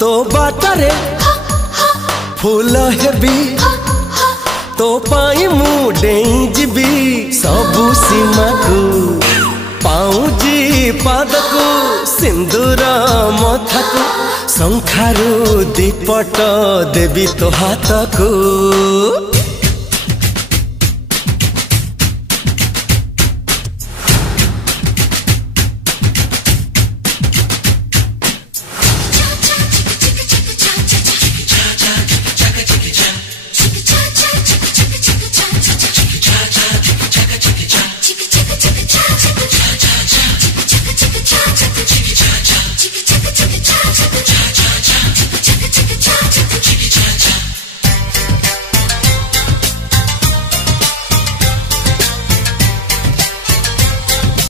तो बाटरे फूल हेबी तो पाई मु डेई जीबी सबु सीमा को पाऊजी पाद को सिंदूर मथा को शंखारू दीपट देवी तो हाथ को।